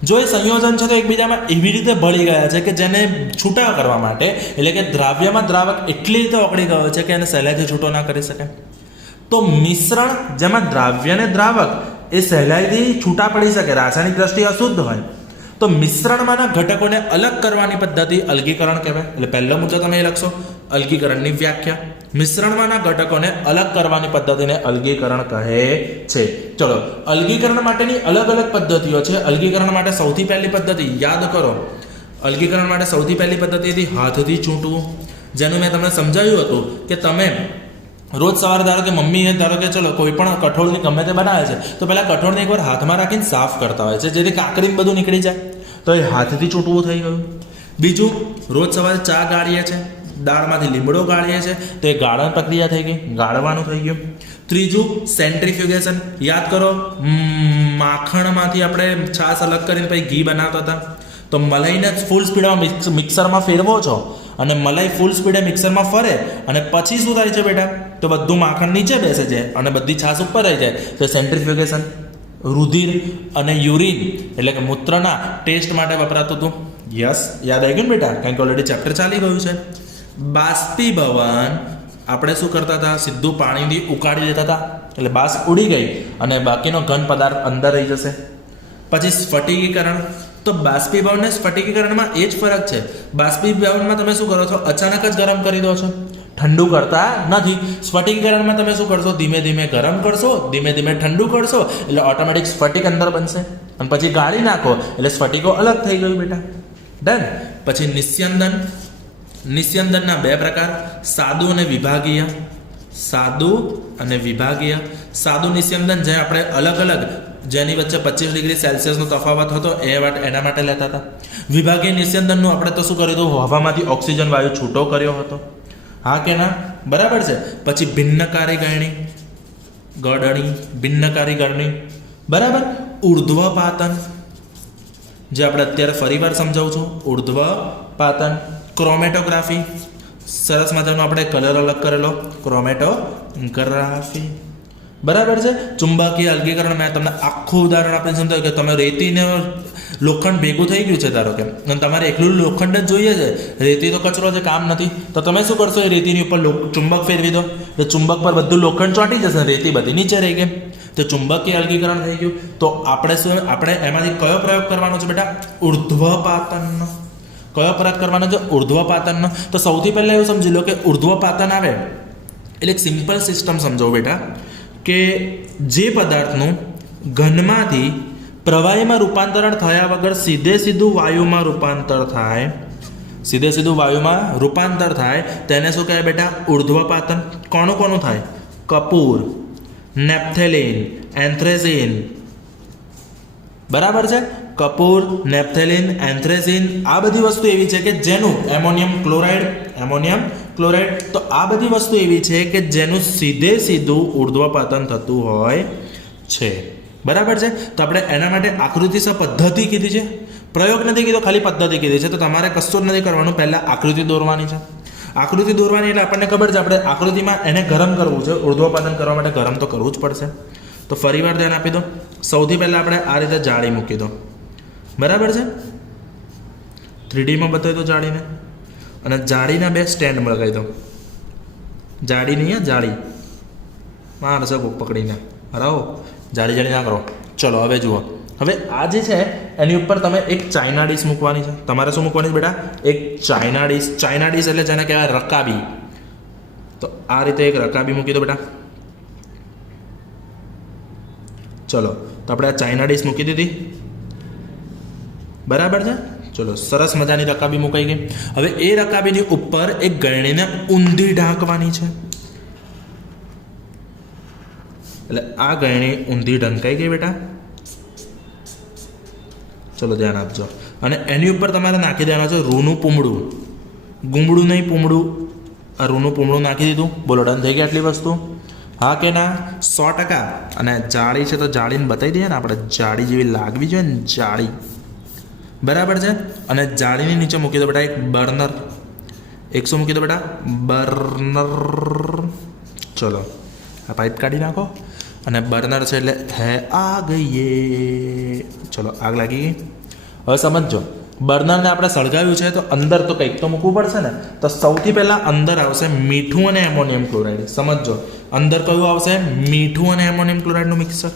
જો એ સંયોજન છે તો એકબીજામાં એવી રીતે ભળી ગયા છે કે જેને છૂટા કરવા માટે, એટલે કે દ્રાવ્યમાં દ્રાવક એટલી રીતે ઓગળી ગયો છે કે એને સહેલાઈથી છૂટો ના કરી શકે. તો મિશ્રણ જેમાં દ્રાવ્ય અને દ્રાવક એ સહેલાઈથી છૂટા પડી શકે, રાસાયણિક દ્રષ્ટિએ અશુદ્ધ હોય, તો મિશ્રણમાંના ઘટકોને અલગ કરવાની પદ્ધતિ અલગીકરણ કહેવાય. એટલે પહેલો મુદ્દો તમે એ લખશો, અલગીકરણની વ્યાખ્યા. મિશ્રણમાંના ઘટકોને અલગ કરવાની પદ્ધતિને અલગીકરણ કહે છે. ચલો, અલગીકરણ માટેની અલગ અલગ પદ્ધતિઓ છે. અલગીકરણ માટે સૌથી પહેલી પદ્ધતિ યાદ કરો. અલગીકરણ માટે સૌથી પહેલી પદ્ધતિ હતી હાથથી ચૂંટવું, જેનું મેં તમને સમજાવ્યું હતું કે તમે રોજ સવારે ધારો કે મમ્મી ધારો કે ચલો કોઈ પણ કઠોળની ગમે તે બનાવે છે તો પહેલાં કઠોળને એકવાર હાથમાં રાખીને સાફ કરતા હોય છે જેથી કાકરીને બધું નીકળી જાય. તો એ હાથથી ચૂંટવું થઈ ગયું. બીજું, રોજ સવારે ચા ગાળીએ છે, દાળમાંથી લીમડો ગાળીએ છે તો એ ગાળણ પ્રક્રિયા થઈ ગઈ, ગાળવાનું થઈ ગયું. ત્રીજું, સેન્ટ્રીફ્યુગેશન. યાદ કરો, માખણમાંથી આપણે છાશ અલગ કરીને પછી ઘી બનાવતા હતા. તો મલાઈને ફૂલ સ્પીડમાં મિક્સરમાં ફેરવો છો અને મલાઈ ફૂલ સ્પીડે મિક્સરમાં ફરે અને પછી શું થાય છે બેટા? તો બધું માખણ નીચે બેસે છે અને બધી છાશ ઉપર રહી જાય. તો સેન્ટ્રીફ્યુગેશન. રુધિર અને યુરિન એટલે કે મૂત્રના ટેસ્ટ માટે વપરાતું હતું. યસ, યાદ આવી ગયું બેટા, કારણ કે ઓલરેડી ચેપ્ટર ચાલી ગયું છે. બાષ્પીભવન, આપણે શું કરતા હતા? સીધું પાણીથી ઉકાળી લેતા હતા એટલે બાષ્પ ઉડી ગઈ અને બાકીનો ઘન પદાર્થ અંદર રહી જશે. પછી સ્ફટિકીકરણ. તો બાષ્પીભવન અને સ્ફટિકીકરણમાં એ જ ફરક છે. બાષ્પીભવનમાં તમે શું કરો છો? અચાનક જ ગરમ કરી દો છો, ઠંડુ કરતા નથી. સ્ફટિકીકરણમાં તમે શું કરશો? ધીમે ધીમે ગરમ કરશો, ધીમે ધીમે ઠંડુ કરશો એટલે ઓટોમેટિક સ્ફટિક અંદર બનશે અને પછી ગાળી નાખો એટલે સ્ફટિકો અલગ થઈ ગયું બેટા. ડન. પછી નિસ્યંદન. નિસ્યંદનના 2 પ્રકાર, સાદું અને વિભાગીય. સાદું અને વિભાગીય. સાદું નિસ્યંદન જે આપણે અલગ અલગ જેની વચ્ચે 25 ડિગ્રી સેલ્સિયસનો તફાવત હતો એના માટે લેતા હતા. વિભાગીય નિસ્યંદનનું આપણે તો શું કર્યું હતું? હવામાંથી ઓક્સિજન વાયુ છૂટો કર્યો હતો. હા કે ના? બરાબર છે. પછી ભિન્નકારી ગળણી, ભિન્નકારી ગળણી. બરાબર. ઉર્ધ્વપાતન, જે આપણે અત્યારે ફરીવાર સમજાવું છું. ઉર્ધ્વપાતન. ક્રોમેટોગ્રાફી, સરસ મજાનો આપણે કલર અલગ કરેલો, ક્રોમેટોગ્રાફી. બરાબર છે. ચુંબકીય અલગીકરણ, મેં તમને આખું ઉદાહરણ આપીને સમજાવ્યું કે તમે રેતીને લોખંડ ભેગું થઈ ગયું છે ધારો કે, અને તમારે એકલું લોખંડ જ જોઈએ છે, રેતી તો કચરો છે, કામ નથી, તો તમે શું કરશો? એ રેતીની ઉપર ચુંબક ફેરવી દો એટલે ચુંબક પર બધું લોખંડ ચોંટી જશે, રેતી બધી નીચે રહી ગઈ. તો ચુંબકીય અલગીકરણ થઈ ગયું. તો આપણે એમાંથી કયો પ્રયોગ કરવાનો છે બેટા? ઉર્ધ્વપાતનનો. કયો પ્રયોગ કરવાનો છે? ઉર્ધ્વપાતનનો. તો સૌથી પહેલાં એવું સમજી લો કે ઉર્ધ્વપાતન આવે એટલે એક સિમ્પલ સિસ્ટમ સમજો બેટા કે જે પદાર્થનું ઘનમાંથી પ્રવાહીમાં રૂપાંતરણ થયા વગર સીધું વાયુમાં રૂપાંતર થાય, સીધું વાયુમાં રૂપાંતર થાય તેને શું કહેવાય બેટા? ઉર્ધ્વપાતન. કોનું થાય? કપૂર, નેપ્થેલિન, એન્થ્રેઝિન. બરાબર છે? કપૂર, નેપ્થેલિન, એન્થ્રેઝિન આ બધી વસ્તુ એવી છે કે જેનું એમોનિયમ ક્લોરાઇડ તો આ બધી વસ્તુ એવી છે કે જેનું સીધું ઉર્ધ્વપાતન થતું હોય છે. બરાબર છે? તો આપણે એના માટે આકૃતિસર પદ્ધતિ કીધી છે, પ્રયોગ નથી કીધો, ખાલી પદ્ધતિ કીધી છે. તો તમારે કશું જ નથી કરવાનું, પહેલાં આકૃતિ દોરવાની છે. આકૃતિ દોરવાની એટલે આપણને ખબર છે આપણે આકૃતિમાં એને ગરમ કરવું છે, ઉર્ધ્વપાતન કરવા માટે ગરમ તો કરવું જ પડશે. તો ફરીવાર ધ્યાન આપી દો. સૌથી પહેલાં આપણે આ રીતે જાળી મૂકી દો. બરાબર છે? 3Dમાં બતાવી દો જાળીને, અને જાળીના 2 સ્ટેન્ડ લગાવી દો. જાળી નહીં, જાળી મારશે કોક પકડીને. બરાબર? જાળી ના કરો. ચલો હવે જુઓ. હવે આ જે છે એની ઉપર તમે એક ચાઇના ડીશ મૂકવાની છે. તમારે શું મૂકવાની છે બેટા? એક ચાઇના ડીશ એટલે જેને કહેવાય રકાબી. તો આ રીતે એક રકાબી મૂકી દો બેટા. ચલો, તો આપણે આ ચાઇના ડીશ મૂકી દીધી. બરાબર છે? ચલો, સરસ મજાની રકાબી મુકાઈ ગઈ. હવે એ રકાબીની ઉપર એક ગળણીને ઊંધી ઢાંકવાની છે. એટલે આ ગળણી ઊંધી ઢંકાઈ ગઈ બેટા. ચલો ધ્યાન આપજો. અને એની ઉપર તમારે નાખી દેવાનું છે રૂનું પૂમડું. ગુંબડું નહીં, પૂમડું. આ રૂનું પૂમડું નાખી દીધું. બોલો, ડન થઈ ગઈ આટલી વસ્તુ? હા કે ના? 100%. અને જાળી છે તો જાળીને બતાવી દઈએ ને આપણે, જાળી જેવી લાગવી જોઈએ ને, જાળી. બરાબર છે? અને જાળીની નીચે મૂકી દો બેટા એક બર્નર. 100 મૂકી દો બેટા, બર્નર. ચલો, આ પાઇપ કાઢી નાખો. અને બર્નર છે એટલે હે આ ગઈએ. ચલો, આગ લાગી ગઈ. હવે સમજો, બર્નરને આપણે સળગાવ્યું છે તો અંદર તો કંઈક તો મૂકવું પડશે ને. તો સૌથી પહેલાં અંદર આવશે મીઠું અને એમોનિયમ ક્લોરાઇડ. સમજો, અંદર કયું આવશે? મીઠું અને એમોનિયમ ક્લોરાઇડનું મિક્સર.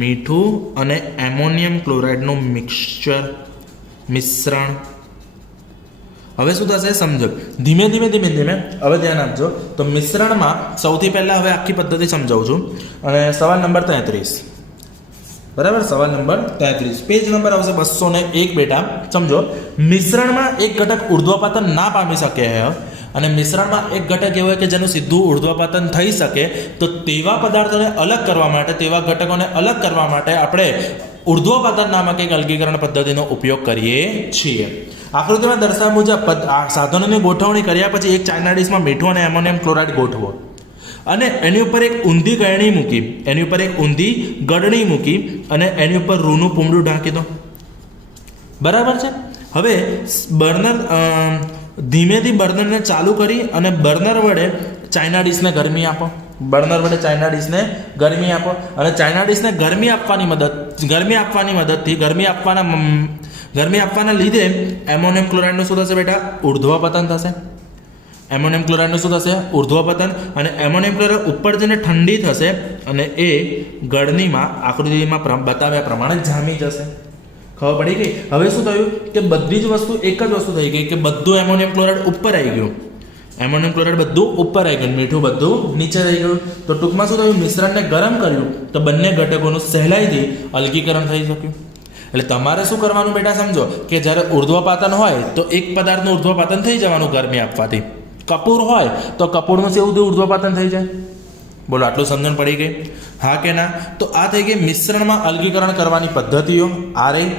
મીઠું અને એમોનિયમ ક્લોરાઇડનું મિશ્રણ. હવે શું થશે સમજો. ધીમે ધીમે હવે ધ્યાન આપજો. તો મિશ્રણમાં સૌથી પહેલાં હવે આખી પદ્ધતિ સમજાવું છું. અને સવાલ નંબર 33. બરાબર? સવાલ નંબર 33, પેજ નંબર આવશે 201 બેટા. સમજો, મિશ્રણમાં એક ઘટક ઉર્ધ્વપાતન ના પામી શકે અને મિશ્રણમાં એક ઘટક એવો હોય કે જેનું સીધું ઉર્ધ્વપાતન થઈ શકે, તો તેવા પદાર્થોને અલગ કરવા માટે, તેવા ઘટકોને અલગ કરવા માટે આપણે ઉર્ધ્વપાતન નામક એક અલગીકરણ પદ્ધતિનો ઉપયોગ કરીએ છીએ. આકૃતિમાં દર્શાવ્યા મુજબ સાધનોની ગોઠવણી કર્યા પછી એક ચાઇના ડીશમાં મીઠું અને એમોનિયમ ક્લોરાઇડ ગોઠવો અને એની ઉપર એક ઊંધી ગળણી મૂકી, અને એની ઉપર રૂનું પૂમડું ઢાંકી દો. બરાબર છે? હવે બર્નર ધીમેથી બર્નરને ચાલુ કરી અને બર્નર વડે ચાઇના ડીશને ગરમી આપો. અને ચાઇના ડીશને ગરમી આપવાના લીધે એમોનિયમ ક્લોરાઇડનું શું થશે બેટા? ઉર્ધ્વપતન થશે. અને એમોનિયમ ક્લોરાઇડ ઉપર જઈને ઠંડી થશે અને એ ગળણીમાં આકૃતિમાં બતાવ્યા પ્રમાણે જામી જશે. ખબર પડી ગઈ? હવે શું થયું કે બધી જ વસ્તુ એક જ વસ્તુ થઈ ગઈ કે બધું એમોનિયમ ક્લોરાઇડ ઉપર આવી ગયું. મીઠું બધું નીચે રહી ગયું. તો ટૂંકમાં શું થયું? મિશ્રણને ગરમ કર્યું તો બંને ઘટકોનું સહેલાઈથી અલગીકરણ થઈ શક્યું. એટલે તમારે શું કરવાનું બેટા સમજો કે જ્યારે ઉર્ધ્વપાતન હોય તો એક પદાર્થનું ઉર્ધ્વપાતન થઈ જવાનું ગરમી આપવાથી. કપૂર હોય તો કપૂરનું સેવું ઉર્ધ્વપાતન થઈ જાય. બોલો, આટલું સમજણ પડી ગઈ? હા કે ના? તો આ થઈ ગઈ મિશ્રણમાં અલગીકરણ કરવાની પદ્ધતિઓ, આ રહી,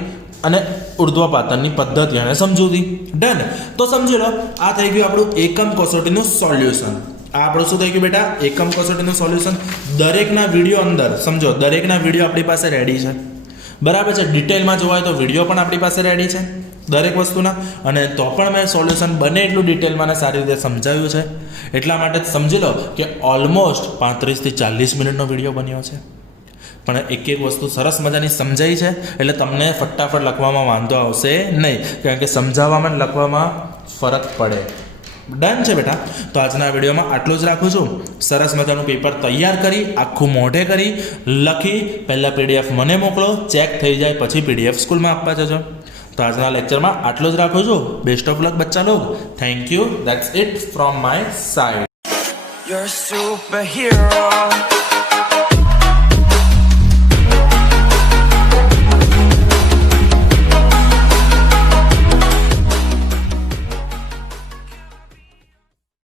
અને ઉર્ધ્વપાતનની પદ્ધતિ અને સમજૂતી. ડન. તો સમજી લો, આ થઈ ગયું આપણું એકમ કસોટીનું સોલ્યુશન. આ આપણું શું થઈ ગયું બેટા? એકમ કસોટીનું સોલ્યુશન. દરેકના વિડીયો અંદર સમજો, દરેકના વિડીયો આપણી પાસે રેડી છે. બરાબર છે? ડિટેલમાં જોવાય તો વિડીયો પણ આપણી પાસે રેડી છે દરેક વસ્તુના. અને તો પણ મેં સોલ્યુશન બને એટલું ડિટેલમાં અને સારી રીતે સમજાવ્યું છે. એટલા માટે સમજી લો કે ઓલમોસ્ટ 35 થી 40 મિનિટનો વિડીયો બન્યો છે. પણ એક વસ્તુ સરસ મજાની સમજાઈ છે એટલે તમને ફટાફટ લખવામાં વાંધો આવશે નહીં, કારણ કે સમજાવવામાં અને લખવામાં ફરક પડે. ડન છે બેટા? તો આજના વિડીયોમાં આટલું જ રાખું છું. સરસ મજાનું પેપર તૈયાર કરી, આખું મોઢે કરી, લખી, પહેલાં PDF મને મોકલો, ચેક થઈ જાય પછી PDF સ્કૂલમાં આપવા જજો. તો આજના લેક્ચરમાં આટલું જ રાખું છું. બેસ્ટ ઓફ લક બચ્ચા log. Thank you. That's it from my side. You're a superhero.